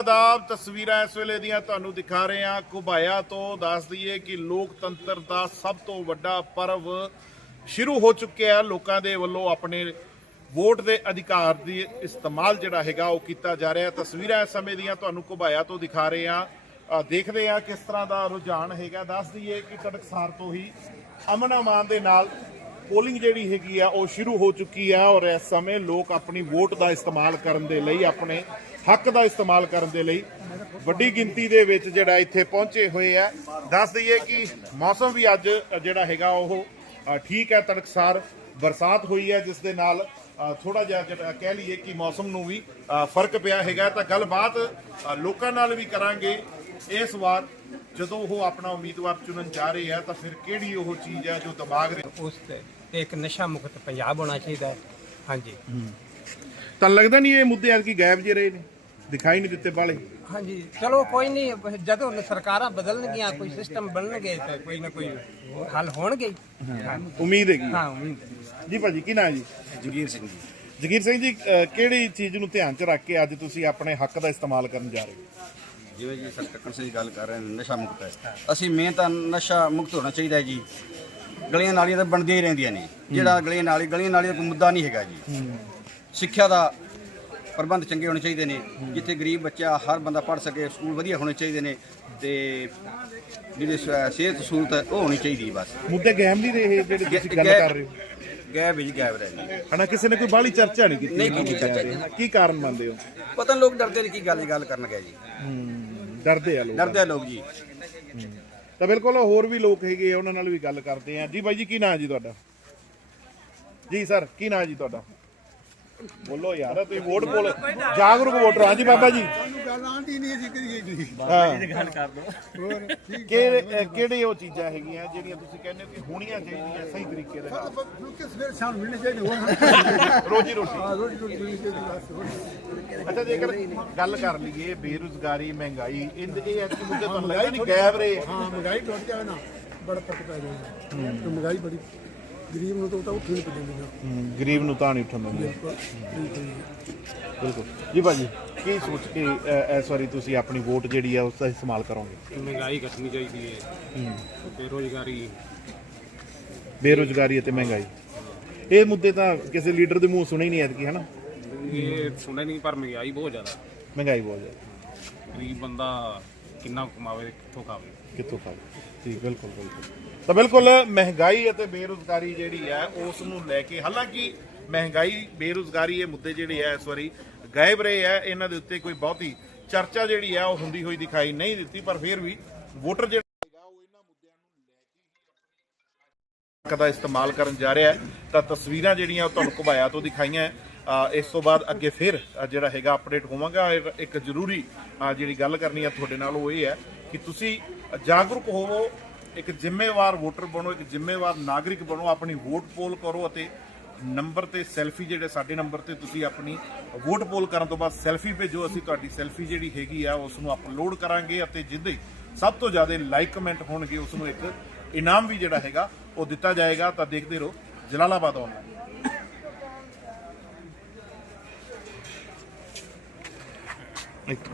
ਆਦਾਬ ਤਸਵੀਰਾਂ ਇਸ ਵੇਲੇ ਦੀਆਂ ਤੁਹਾਨੂੰ ਦਿਖਾ ਰਹੇ ਹਾਂ। ਕੁਬਾਇਆ ਤੋਂ ਦੱਸ ਦਈਏ ਕਿ ਲੋਕਤੰਤਰ ਦਾ ਸਭ ਤੋਂ ਵੱਡਾ ਪਰਵ ਸ਼ੁਰੂ ਹੋ ਚੁੱਕਿਆ ਹੈ। ਲੋਕਾਂ ਦੇ ਵੱਲੋਂ ਆਪਣੇ ਵੋਟ ਦੇ ਅਧਿਕਾਰ ਦੀ ਇਸਤੇਮਾਲ ਜਿਹੜਾ ਹੈਗਾ ਉਹ ਕੀਤਾ ਜਾ ਰਿਹਾ ਤਸਵੀਰਾਂ ਇਸ ਸਮੇਂ ਦੀਆਂ ਤੁਹਾਨੂੰ ਕੁਬਾਇਆ ਤੋਂ ਦਿਖਾ ਰਹੇ ਹਾਂ। ਦੇਖਦੇ ਹਾਂ ਕਿਸ ਤਰ੍ਹਾਂ ਦਾ ਰੁਝਾਨ ਹੈਗਾ। ਦੱਸ ਦਈਏ ਕਿ ਤੜਕਸਾਰ ਤੋਂ ਹੀ ਅਮਨ ਅਮਾਨ ਦੇ ਨਾਲ ਪੋਲਿੰਗ ਜਿਹੜੀ ਹੈਗੀ ਆ, ਉਹ ਸ਼ੁਰੂ ਹੋ ਚੁੱਕੀ ਆ ਔਰ ਇਸ ਸਮੇਂ ਲੋਕ ਆਪਣੀ ਵੋਟ ਦਾ ਇਸਤੇਮਾਲ ਕਰਨ ਦੇ ਲਈ ਆਪਣੇ ਹੱਕ ਦਾ ਇਸਤੇਮਾਲ ਕਰਨ ਦੇ ਲਈ ਵੱਡੀ ਗਿਣਤੀ ਦੇ ਵਿੱਚ ਜਿਹੜਾ ਇੱਥੇ ਪਹੁੰਚੇ ਹੋਏ ਆ। ਦੱਸ ਦਈਏ ਕਿ ਮੌਸਮ ਵੀ ਅੱਜ ਜਿਹੜਾ ਹੈਗਾ ਉਹ ਠੀਕ ਹੈ ਤੜਕਸਾਰ ਬਰਸਾਤ ਹੋਈ ਹੈ ਜਿਸ ਦੇ ਨਾਲ ਥੋੜਾ ਜਿਹਾ ਜਿਹੜਾ ਕਹਿ ਲਈਏ ਕਿ ਮੌਸਮ ਨੂੰ ਵੀ ਫ਼ਰਕ ਪਿਆ ਹੈਗਾ। ਤਾਂ ਗੱਲਬਾਤ ਲੋਕਾਂ ਨਾਲ ਵੀ ਕਰਾਂਗੇ। ਇਸ ਵਾਰ ਜਦੋਂ ਉਹ ਆਪਣਾ ਉਮੀਦਵਾਰ ਚੁਣਨ ਜਾ ਰਹੇ ਆ ਤਾਂ ਫਿਰ ਕਿਹੜੀ ਉਹ ਚੀਜ਼ ਹੈ ਜੋ ਦਿਮਾਗ ਦੇ ਉਸ ਤੇ ਤੇ ਇੱਕ ਨਸ਼ਾ ਮੁਕਤ ਪੰਜਾਬ ਹੋਣਾ ਚਾਹੀਦਾ ਹੈ। ਹਾਂਜੀ। ਤਾਂ ਲੱਗਦਾ ਨਹੀਂ ਇਹ ਮੁੱਦੇ ਅੱਜ ਕੀ ਗਾਇਬ ਜੇ ਰਹੇ ਨੇ। ਦਿਖਾਈ ਨਹੀਂ ਦਿੱਤੇ ਬਾਲੇ। ਹਾਂਜੀ ਚਲੋ ਕੋਈ ਨਹੀਂ ਜਦੋਂ ਸਰਕਾਰਾਂ ਬਦਲਣਗੀਆਂ ਕੋਈ ਸਿਸਟਮ ਬਣਨਗੇ ਤਾਂ ਕੋਈ ਨਾ ਕੋਈ ਹੱਲ ਹੋਣਗੇ ਉਮੀਦ ਹੈਗੀ ਹਾਂ। ਉਮੀਦ। ਜੀ ਭਾਜੀ ਕੀ ਨਾਂ ਜੀ? ਜਗੀਰ ਸਿੰਘ ਜੀ। ਜਗੀਰ ਸਿੰਘ ਜੀ ਕਿਹੜੀ ਚੀਜ਼ ਨੂੰ ਧਿਆਨ 'ਚ ਰੱਖ ਕੇ ਅੱਜ ਤੁਸੀਂ ਆਪਣੇ ਹੱਕ ਦਾ ਇਸਤੇਮਾਲ ਕਰਨ ਜਾ ਰਹੇ ਹੋ? ਜਿਵੇਂ ਜੀ ਸਰ ਟੱਕਰ ਸਿੰਘ ਗੱਲ ਕਰ ਰਹੇ ਨੇ ਨਸ਼ਾ ਮੁਕਤ ਹੈ। ਅਸੀਂ ਮੇਨ ਤਾਂ ਨਸ਼ਾ ਮੁਕਤ ਹੋਣਾ ਚਾਹੀਦਾ ਹੈ ਜੀ। ਗਲੀਆਂ ਨਾਲੀਆਂ ਤਾਂ ਬਣਦੀਆਂ ਹੀ ਰਹਿੰਦੀਆਂ ਨੇ। ਜਿਹੜਾ ਗਲੀਆਂ ਨਾਲੀ ਗਲੀਆਂ ਨਾਲੀਆਂ ਦਾ ਕੋਈ ਮੁੱਦਾ ਨਹੀਂ ਹੈਗਾ ਜੀ। ਸਿੱਖਿਆ ਦਾ ਪ੍ਰਬੰਧ ਚੰਗੇ ਹੋਣੇ ਚਾਹੀਦੇ ਨੇ ਜਿੱਥੇ ਗਰੀਬ ਬੱਚਾ ਹਰ ਬੰਦਾ ਪੜ੍ਹ ਸਕੇ ਸਕੂਲ ਵਧੀਆ ਹੋਣੇ ਚਾਹੀਦੇ ਨੇ ਤੇ ਜਿਹੜੀ ਸ- ਸਿਹਤ ਸਹੂਲਤ ਉਹ ਹੋਣੀ ਚਾਹੀਦੀ ਹੈ ਬਸ। ਮੁੱਦੇ ਗਾਇਬ ਨਹੀਂ ਰਹੇ ਜਿਹੜੇ ਤੁਸੀਂ ਗੱਲ ਕਰ ਰਹੇ ਹੋ? ਗੈਬ ਵਿੱਚ ਗੈਬ ਰਹਿ ਹਨਾ ਕਿਸੇ ਨੇ ਕੋਈ ਬਾਹਲੀ ਚਰਚਾ ਨਹੀਂ ਕੀਤੀ? ਨਹੀਂ ਕੀਤੀ ਚਰਚਾ ਜੀ। ਕੀ ਕਾਰਨ ਮੰਨਦੇ ਹੋ? ਪਤਾ ਲੋਕ ਡਰਦੇ ਨੇ ਕੀ ਗੱਲ ਗੱਲ ਕਰਨ ਗਏ ਜੀ। ਡਰਦੇ ਆ ਲੋਕ। ਡਰਦੇ ਆ ਲੋਕ ਜੀ। ਤਾਂ ਬਿਲਕੁਲ ਹੋਰ ਵੀ ਲੋਕ ਹੈਗੇ ਆ, ਉਹਨਾਂ ਨਾਲ ਵੀ ਗੱਲ ਕਰਦੇ ਆ। ਜੀ ਬਾਈ ਜੀ ਕੀ ਨਾਂ ਜੀ ਤੁਹਾਡਾ? ਜੀ ਸਰ ਕੀ ਨਾਂ ਜੀ ਤੁਹਾਡਾ? ਬੋਲੋ ਯਾਰ ਤੁਸੀਂ ਵੋਟ ਬੋਲ ਜਾਗਰੂਕ ਵੋਟਰ ਹਾਂ। ਜੀ ਬਾਬਾ ਜੀ। ਗੱਲ ਆਂਦੀ ਨਹੀਂ ਅਸੀਂ ਕਰੀਏ ਜੀ ਹਾਂ ਗੱਲ ਕਰ ਦੋ ਕਿਹੜੇ ਕਿਹੜੇ ਉਹ ਚੀਜ਼ਾਂ ਹੈਗੀਆਂ ਜਿਹੜੀਆਂ ਤੁਸੀਂ ਕਹਿੰਦੇ ਹੋ ਕਿ ਹੋਣੀਆਂ ਚਾਹੀਦੀਆਂ ਸਹੀ ਤਰੀਕੇ ਦੇ ਨਾਲ? ਕਿ ਸਵੇਰ ਸ਼ਾਮ ਮਿਲਣੇ ਚਾਹੀਦੇ ਹੋਰ? ਰੋਜੀ ਰੋਟੀ। ਹਾਂ ਰੋਟੀ ਰੋਟੀ ਮਿਲਣੀ ਚਾਹੀਦੀ ਬਸ ਹੋਰ। ਅੱਛਾ ਜੇਕਰ ਗੱਲ ਕਰ ਲਈਏ ਬੇਰੁਜ਼ਗਾਰੀ ਮਹਿੰਗਾਈ ਇਹ ਇਹ ਐਸੀ ਮੁੱਦੇ ਤੁਹਾਨੂੰ ਲੱਗਦਾ ਨਹੀਂ ਗਾਇਬ ਰਹੇ? ਹਾਂ ਮਹਿੰਗਾਈ ਟੁੱਟ ਜਾਵੇ ਨਾ ਬੜਾ ਫ਼ਰਕ ਪੈ ਜਾਏਗਾ ਤੇ ਮਹਿੰਗਾਈ ਬੜੀ ਗਰੀਬ ਨੂੰ ਤਾਂ ਉੱਠ ਨਹੀਂ ਪੈਂਦੀ ਗਰੀਬ ਨੂੰ ਤਾਂ ਨਹੀਂ ਉੱਠਣ ਦਿੰਦੇ। ਬਿਲਕੁਲ ਜੀ। ਭਾਜੀ ਕੀ ਸੋਚ ਕੇ ਇਸ ਵਾਰੀ ਤੁਸੀਂ ਆਪਣੀ ਵੋਟ ਜਿਹੜੀ ਆ ਉਸ ਦਾ ਇਸਤੇਮਾਲ ਕਰੋਗੇ? ਮਹਿੰਗਾਈ ਘਟਣੀ ਚਾਹੀਦੀ ਹੈ। ਬੇਰੋਜ਼ਗਾਰੀ। ਬੇਰੁਜ਼ਗਾਰੀ ਅਤੇ ਮਹਿੰਗਾਈ। ਇਹ ਮੁੱਦੇ ਤਾਂ ਕਿਸੇ ਲੀਡਰ ਦੇ ਮੂੰਹ ਸੁਣੇ ਹੀ ਨਹੀਂ ਐਤਕੀ ਹਨਾ? ਇਹ ਸੁਣਿਆ ਨਹੀਂ ਪਰ ਮਹਿੰਗਾਈ ਬਹੁਤ ਜ਼ਿਆਦਾ। ਮਹਿੰਗਾਈ ਬਹੁਤ ਜ਼ਿਆਦਾ। ਗਰੀਬ ਬੰਦਾ ਕਿੰਨਾ ਕਮਾਵੇ ਤੇ ਕਿੱਥੋਂ ਖਾਵੇ? ਕਿੱਥੋਂ ਖਾਵੇ? ਜੀ, ਬਿਲਕੁਲ ਬਿਲਕੁਲ। ਤਾਂ ਬਿਲਕੁਲ ਮਹਿੰਗਾਈ ਅਤੇ ਬੇਰੁਜ਼ਗਾਰੀ ਜਿਹੜੀ ਹੈ, ਉਸ ਨੂੰ ਲੈ ਕੇ ਹਾਲਾਂਕਿ ਮਹਿੰਗਾਈ, ਬੇਰੁਜ਼ਗਾਰੀ ਇਹ ਮੁੱਦੇ ਜਿਹੜੇ ਹੈ ਇਸ ਵਾਰੀ ਗਾਇਬ ਰਹੇ ਹੈ। ਇਹਨਾਂ ਦੇ ਉੱਤੇ ਕੋਈ ਬਹੁਤੀ ਚਰਚਾ ਜਿਹੜੀ ਹੈ, ਉਹ ਹੁੰਦੀ ਹੋਈ ਦਿਖਾਈ ਨਹੀਂ ਦਿੱਤੀ, ਪਰ ਫਿਰ ਵੀ ਵੋਟਰ ਜਿਹੜਾ ਹੈਗਾ, ਉਹ ਇਹਨਾਂ ਮੁੱਦਿਆਂ ਨੂੰ ਦਾ ਇਸਤੇਮਾਲ ਕਰਨ ਜਾ ਰਿਹਾ ਤਾਂ ਤਸਵੀਰਾਂ ਜਿਹੜੀਆਂ ਉਹ ਤੁਹਾਨੂੰ ਘੁਬਾਇਆ ਤੋਂ ਦਿਖਾਈਆਂ ਇਸ ਤੋਂ ਬਾਅਦ ਅੱਗੇ ਫਿਰ ਜਿਹੜਾ ਹੈਗਾ ਅਪਡੇਟ ਹੋਵਾਂਗਾ ਇੱਕ ਜ਼ਰੂਰੀ ਜਿਹੜੀ ਗੱਲ ਕਰਨੀ ਆ ਤੁਹਾਡੇ ਨਾਲ ਉਹ ਇਹ ਹੈ ਕਿ ਤੁਸੀਂ ਜਾਗਰੂਕ ਹੋਵੋ, ਇੱਕ ਜ਼ਿੰਮੇਵਾਰ ਵੋਟਰ ਬਣੋ, ਇੱਕ ਜ਼ਿੰਮੇਵਾਰ ਨਾਗਰਿਕ ਬਣੋ, ਆਪਣੀ ਵੋਟ ਪੋਲ ਕਰੋ ਅਤੇ ਨੰਬਰ ਤੇ ਸੈਲਫੀ ਜਿਹੜੇ ਸਾਡੇ ਨੰਬਰ ਤੇ ਤੁਸੀਂ ਆਪਣੀ ਵੋਟ ਪੋਲ ਕਰਨ ਤੋਂ ਬਾਅਦ ਸੈਲਫੀ ਭੇਜੋ, ਅਸੀਂ ਤੁਹਾਡੀ ਸੈਲਫੀ ਜਿਹੜੀ ਹੈਗੀ ਆ ਉਸ ਨੂੰ ਅਪਲੋਡ ਕਰਾਂਗੇ ਅਤੇ ਜਿੱਦੇ ਸਭ ਤੋਂ ਜ਼ਿਆਦਾ ਲਾਈਕ ਕਮੈਂਟ ਹੋਣਗੇ ਉਸ ਨੂੰ ਇੱਕ ਇਨਾਮ ਵੀ ਜਿਹੜਾ ਹੈਗਾ ਉਹ ਦਿੱਤਾ ਜਾਏਗਾ, ਤਾਂ ਦੇਖਦੇ ਰਹੋ, ਜਲਾਲਾਬਾਦ ਆਨਲਾਈਨ ਇੱਕ